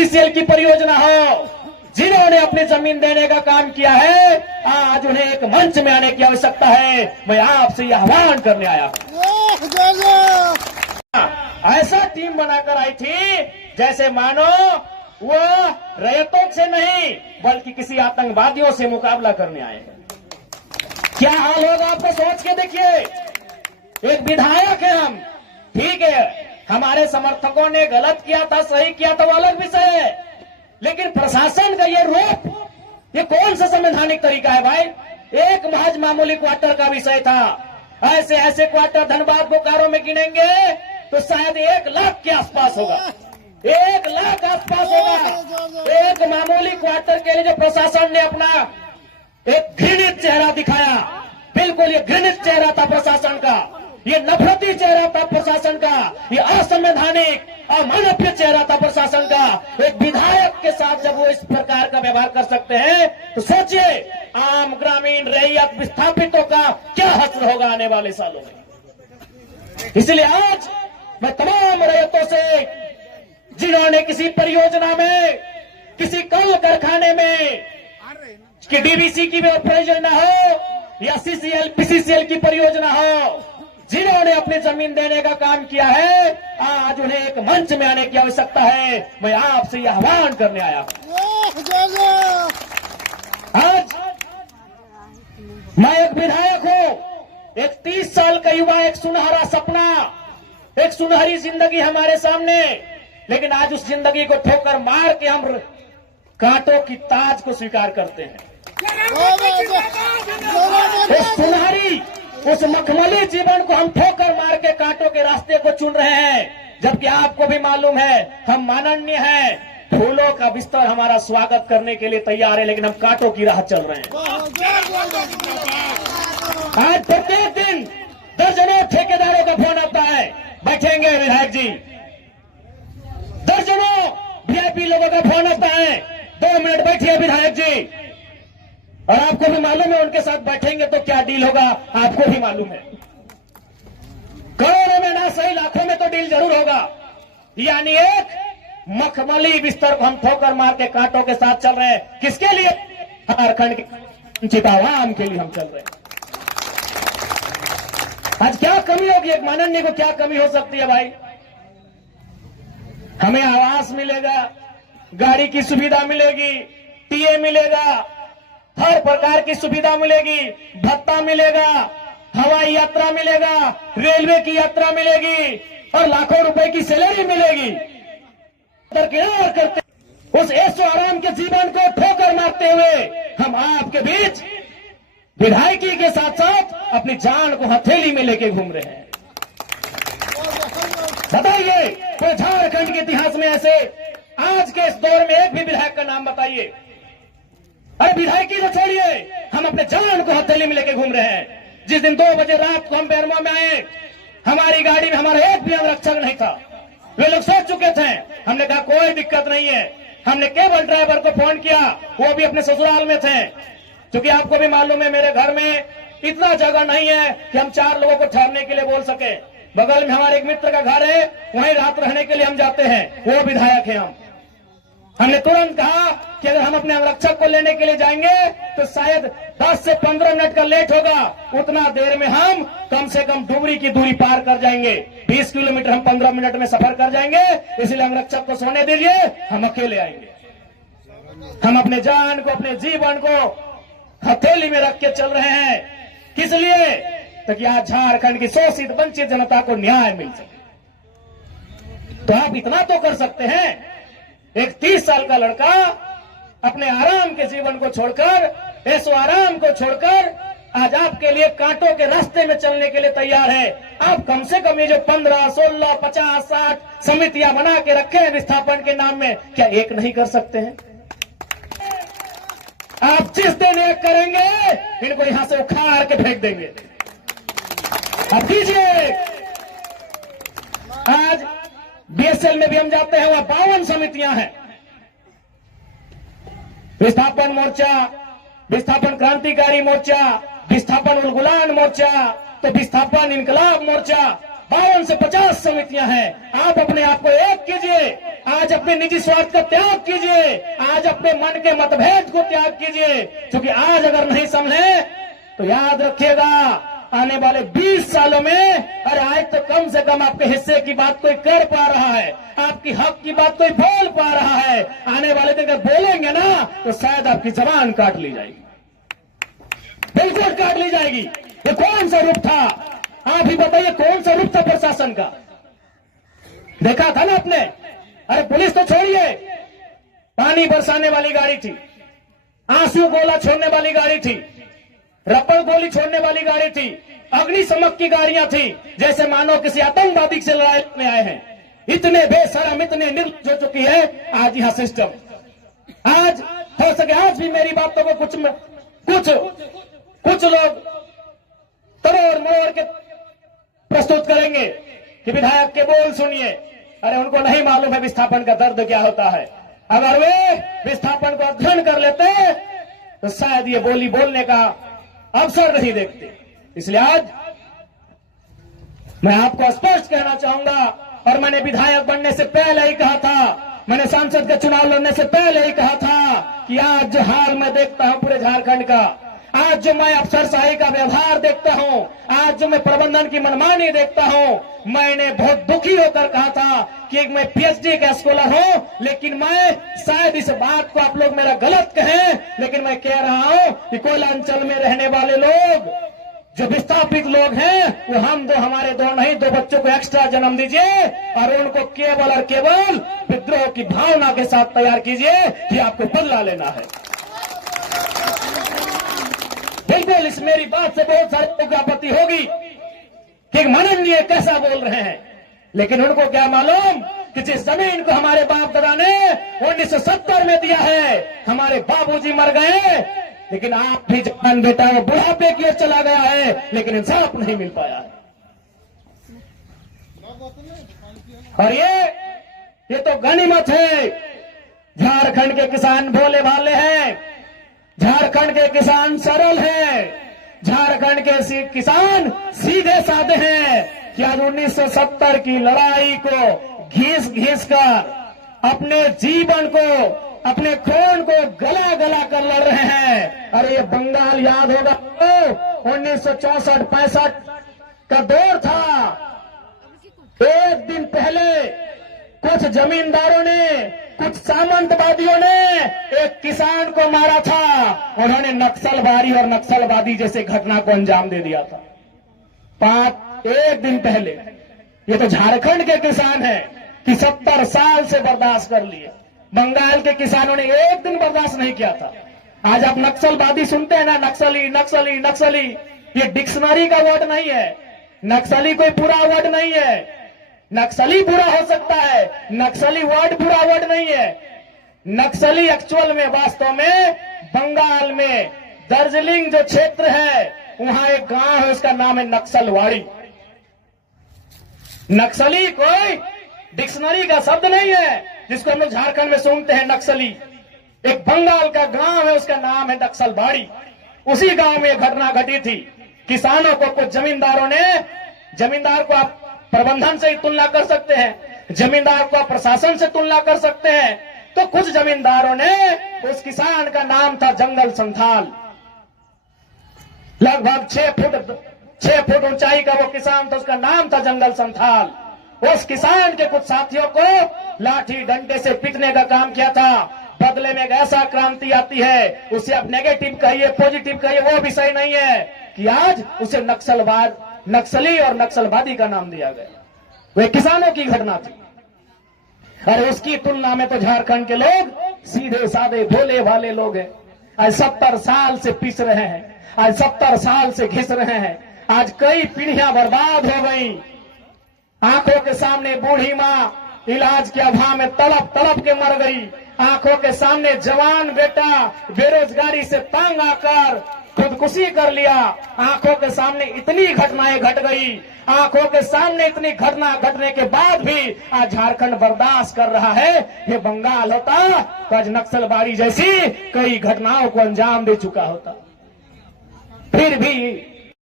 BCCL की परियोजना हो, जिन्होंने अपनी जमीन देने का काम किया है, आज उन्हें एक मंच में आने की आवश्यकता है। मैं आपसे यह आह्वान करने आया हूं। ऐसा टीम बनाकर आई थी जैसे मानो वो रैयतों से नहीं बल्कि किसी आतंकवादियों से मुकाबला करने आए हैं। क्या हाल होगा आपको सोच के देखिए। एक विधायक है हम, ठीक है, हमारे समर्थकों ने गलत किया था, सही किया था, वो अलग विषय है, लेकिन प्रशासन का ये रूप, ये कौन सा संवैधानिक तरीका है भाई? एक महज मामूली क्वार्टर का विषय था। ऐसे ऐसे क्वार्टर धनबाद बोकारो में गिनेंगे तो शायद 1 लाख के आसपास होगा, 1 लाख आसपास होगा। एक मामूली क्वार्टर के लिए जो प्रशासन ने अपना एक घृणित चेहरा दिखाया, बिल्कुल ये घृणित चेहरा था प्रशासन का, ये नफरती चेहरा था प्रशासन का, ये असंवैधानिक अमानवीय चेहरा था प्रशासन का। एक विधायक के साथ जब वो इस प्रकार का व्यवहार कर सकते हैं तो सोचिए आम ग्रामीण रैयत विस्थापितों का क्या हश्र होगा आने वाले सालों में। इसलिए आज मैं तमाम रैयतों से, जिन्होंने किसी परियोजना में, किसी कल कारखाने में, कि डीबीसी की परियोजना हो या सीसीएल बीसीसीएल की परियोजना हो, जिन्होंने अपनी जमीन देने का काम किया है, आज उन्हें एक मंच में आने की आवश्यकता है। मैं आपसे यह आह्वान करने आया हूं। आज मैं एक विधायक हूं, एक 30 साल का युवा, एक सुनहरा सपना, एक सुनहरी जिंदगी हमारे सामने, लेकिन आज उस जिंदगी को ठोकर मार के हम कांटों की ताज को स्वीकार करते हैं। उस सुनहरी, उस मखमली जीवन को हम ठोकर मार के कांटों के रास्ते को चुन रहे हैं, जबकि आपको भी मालूम है हम माननीय हैं, फूलों का बिस्तर हमारा स्वागत करने के लिए तैयार है, लेकिन हम कांटों की राह चल रहे हैं। आज प्रत्येक दिन दर्जनों ठेकेदारों का फोन आता है, बैठेंगे विधायक जी, दर्जनों वीआईपी लोगों का फोन आता है, 2 मिनट बैठिए विधायक जी, और आपको भी मालूम है उनके साथ बैठेंगे तो क्या डील होगा, आपको भी मालूम है। करोड़ों में ना सही लाखों में तो डील जरूर होगा। यानी एक मखमली बिस्तर को हम ठोकर मार के कांटों के साथ चल रहे हैं। किसके लिए? झारखंड के वंचित आवाम के लिए हम चल रहे हैं। आज क्या कमी होगी, एक माननीय को क्या कमी हो सकती है भाई? हमें आवास मिलेगा, गाड़ी की सुविधा मिलेगी, टीए मिलेगा, हर प्रकार की सुविधा मिलेगी, भत्ता मिलेगा, हवाई यात्रा मिलेगा, रेलवे की यात्रा मिलेगी और लाखों रुपए की सैलरी मिलेगी। दरकिनार करते उस ऐशो आराम के जीवन को ठोकर मारते हुए हम आपके बीच विधायकी के साथ साथ अपनी जान को हथेली में लेके घूम रहे हैं। बताइए कोई झारखंड के इतिहास में ऐसे आज के इस दौर में एक भी विधायक का नाम बताइए। अरे विधायकी तो छोड़िए, हम अपने जान को हथेली में लेके घूम रहे हैं। जिस दिन 2 बजे रात को हम बेरमो में आए, हमारी गाड़ी में हमारा एक भी अंगरक्षक नहीं था। वे लोग सोच चुके थे, हमने कहा कोई दिक्कत नहीं है। हमने केवल ड्राइवर को फोन किया, वो भी अपने ससुराल में थे, क्योंकि आपको भी मालूम है मेरे घर में इतना जगह नहीं है कि हम 4 लोगों को ठहरने के लिए बोल सके। बगल में हमारे एक मित्र का घर है, वहीं रात रहने के लिए हम जाते हैं, वो विधायक है। हमने तुरंत कहा कि अगर हम अपने अंगरक्षक को लेने के लिए जाएंगे तो शायद 10 से 15 मिनट का लेट होगा, उतना देर में हम कम से कम डुबरी की दूरी पार कर जाएंगे। 20 किलोमीटर हम 15 मिनट में सफर कर जाएंगे, इसलिए अंगरक्षक को सोने दीजिए, हम अकेले आएंगे। हम अपने जान को, अपने जीवन को हथेली में रख के चल रहे हैं। किस लिए? ताकि आज झारखंड की शोषित वंचित जनता को न्याय मिल सके। तो आप इतना तो कर सकते हैं, एक 30 साल का लड़का अपने आराम के जीवन को छोड़कर, ऐसो आराम को छोड़कर आज आपके लिए कांटों के रास्ते में चलने के लिए तैयार है। आप कम से कम ये जो 15, 16, 50, 60 समितियां बना के रखे हैं विस्थापन के नाम में, क्या एक नहीं कर सकते हैं? आप जिस दिन एक करेंगे इनको यहां से उखाड़ के फेंक देंगे। अब कीजिए। आज बीएसएल में भी हम जाते हैं, वहां 52 समितियां हैं। विस्थापन मोर्चा, विस्थापन क्रांतिकारी मोर्चा, विस्थापन उलगुलान मोर्चा, तो विस्थापन इनकलाब मोर्चा, 52 से 50 समितियां हैं। आप अपने आप को एक कीजिए, आज अपने निजी स्वार्थ का त्याग कीजिए, आज अपने मन के मतभेद को त्याग कीजिए, क्योंकि आज अगर नहीं समझे तो याद रखिएगा आने वाले 20 सालों में, अरे आज तो कम से कम आपके हिस्से की बात कोई कर पा रहा है, आपकी हक की बात कोई बोल पा रहा है, आने वाले दिन अगर बोलेंगे ना तो शायद आपकी जबान काट ली जाएगी, बिल्कुल काट ली जाएगी। ये कौन सा रूप था? आप ही बताइए, कौन सा रूप था प्रशासन का? देखा था ना आपने? अरे पुलिस तो छोड़िए, पानी बरसाने वाली गाड़ी थी, आंसू गोला छोड़ने वाली गाड़ी थी, रबड़ गोली छोड़ने वाली गाड़ी थी, अग्निशमक की गाड़ियां थी, जैसे मानो किसी आतंकवादी से लड़ाई में आए हैं। इतने बेशरम, इतने निर्लज्ज हो चुकी है आज यहां सिस्टम। आज हो सके आज भी मेरी बातों को कुछ लोग तरोड़ मोड़ के प्रस्तुत करेंगे कि विधायक के बोल सुनिए। अरे उनको नहीं मालूम है विस्थापन का दर्द क्या होता है। अगर वे विस्थापन को अध्ययन कर लेते तो शायद ये बोली बोलने का अवसर नहीं देखते। इसलिए आज मैं आपको स्पष्ट कहना चाहूंगा, और मैंने विधायक बनने से पहले ही कहा था, मैंने सांसद का चुनाव लड़ने से पहले ही कहा था कि आज जो हाल मैं देखता हूं पूरे झारखंड का, आज जो मैं अफसरशाही का व्यवहार देखता हूं, आज जो मैं प्रबंधन की मनमानी देखता हूं, मैंने बहुत दुखी होकर कहा था कि मैं पीएचडी का स्कॉलर हूं, लेकिन मैं शायद इस बात को आप लोग मेरा गलत कहें, लेकिन मैं कह रहा हूं कि कोयलांचल में रहने वाले लोग जो विस्थापित लोग हैं, वो हम दो, हमारे दो नहीं, 2 बच्चों को एक्स्ट्रा जन्म दीजिए और उनको केवल और केवल विद्रोह की भावना के साथ तैयार कीजिए कि आपको बदला लेना है। बिल्कुल इस मेरी बात से बहुत सारे लोगों को आपत्ति होगी कि माननीय कैसा बोल रहे हैं, लेकिन उनको क्या मालूम कि जिस जमीन को हमारे बाप दादा ने 1970 में दिया है, हमारे बाबूजी मर गए, लेकिन आप भी जवान बेटा वो बुढ़ापे की ओर चला गया है, लेकिन इंसाफ नहीं मिल पाया है। और ये तो गनीमत है। झारखंड के किसान भोले भाले हैं, झारखंड के किसान सरल हैं, झारखंड के किसान सीधे साधे हैं कि आज 1970 की लड़ाई को घिस कर अपने जीवन को, अपने खून को गला गला कर लड़ रहे हैं। अरे ये बंगाल याद होगा तो 1964-65 का दौर था। एक दिन पहले कुछ जमींदारों ने, कुछ सामंतवादियों ने एक किसान को मारा था, उन्होंने नक्सलवादी और नक्सलवादी जैसे घटना को अंजाम दे दिया था। एक दिन पहले ये तो झारखंड के किसान हैं कि 70 साल से बर्दाश्त कर लिए, बंगाल के किसानों ने एक दिन बर्दाश्त नहीं किया था। आज आप नक्सलवादी सुनते हैं ना, नक्सली नक्सली नक्सली, ये डिक्शनरी का वर्ड नहीं है, नक्सली कोई पूरा वर्ड नहीं है। नक्सली बुरा हो सकता है, नक्सली वर्ड बुरा वर्ड नहीं है। नक्सली एक्चुअल में, वास्तव में बंगाल में दार्जिलिंग जो क्षेत्र है, वहां एक गांव है, उसका नाम है नक्सलवाड़ी। नक्सली कोई डिक्शनरी का शब्द नहीं है जिसको हम लोग झारखंड में सुनते हैं नक्सली। एक बंगाल का गांव है, उसका नाम है नक्सलवाड़ी। उसी गांव में एक घटना घटी थी। किसानों को कुछ जमींदारों ने, जमींदार को आप प्रबंधन से ही तुलना कर सकते हैं, जमींदार को आप प्रशासन से तुलना कर सकते हैं, तो कुछ जमींदारों ने, उस किसान का नाम था जंगल संथाल, लगभग 6 फुट ऊंचाई का वो किसान था, उसका नाम था जंगल संथाल। उस किसान के कुछ साथियों को लाठी डंडे से पीटने का काम किया था। बदले में एक ऐसा क्रांति आती है, उसे आप नेगेटिव कहिए, पॉजिटिव कहिए, वो भी सही नहीं है कि आज उसे नक्सली और नक्सलवादी का नाम दिया गया। वह किसानों की घटना थी। और उसकी तुलना में तो झारखंड के लोग सीधे साधे भोले भाले लोग हैं। आज 70 साल से पिस रहे हैं, आज 70 साल से घिस रहे हैं। आज कई पीढ़ियां बर्बाद हो गई। आंखों के सामने बूढ़ी माँ इलाज के अभाव में तड़प तड़प के मर गई। आंखों के सामने जवान बेटा बेरोजगारी से तंग आकर खुदकुशी कर लिया। आंखों के सामने इतनी घटनाएं घट गई। आंखों के सामने इतनी घटना घटने के बाद भी आज झारखंड बर्दाश्त कर रहा है। ये बंगाल होता तो आज नक्सलबाड़ी जैसी कई घटनाओं को अंजाम दे चुका होता। फिर भी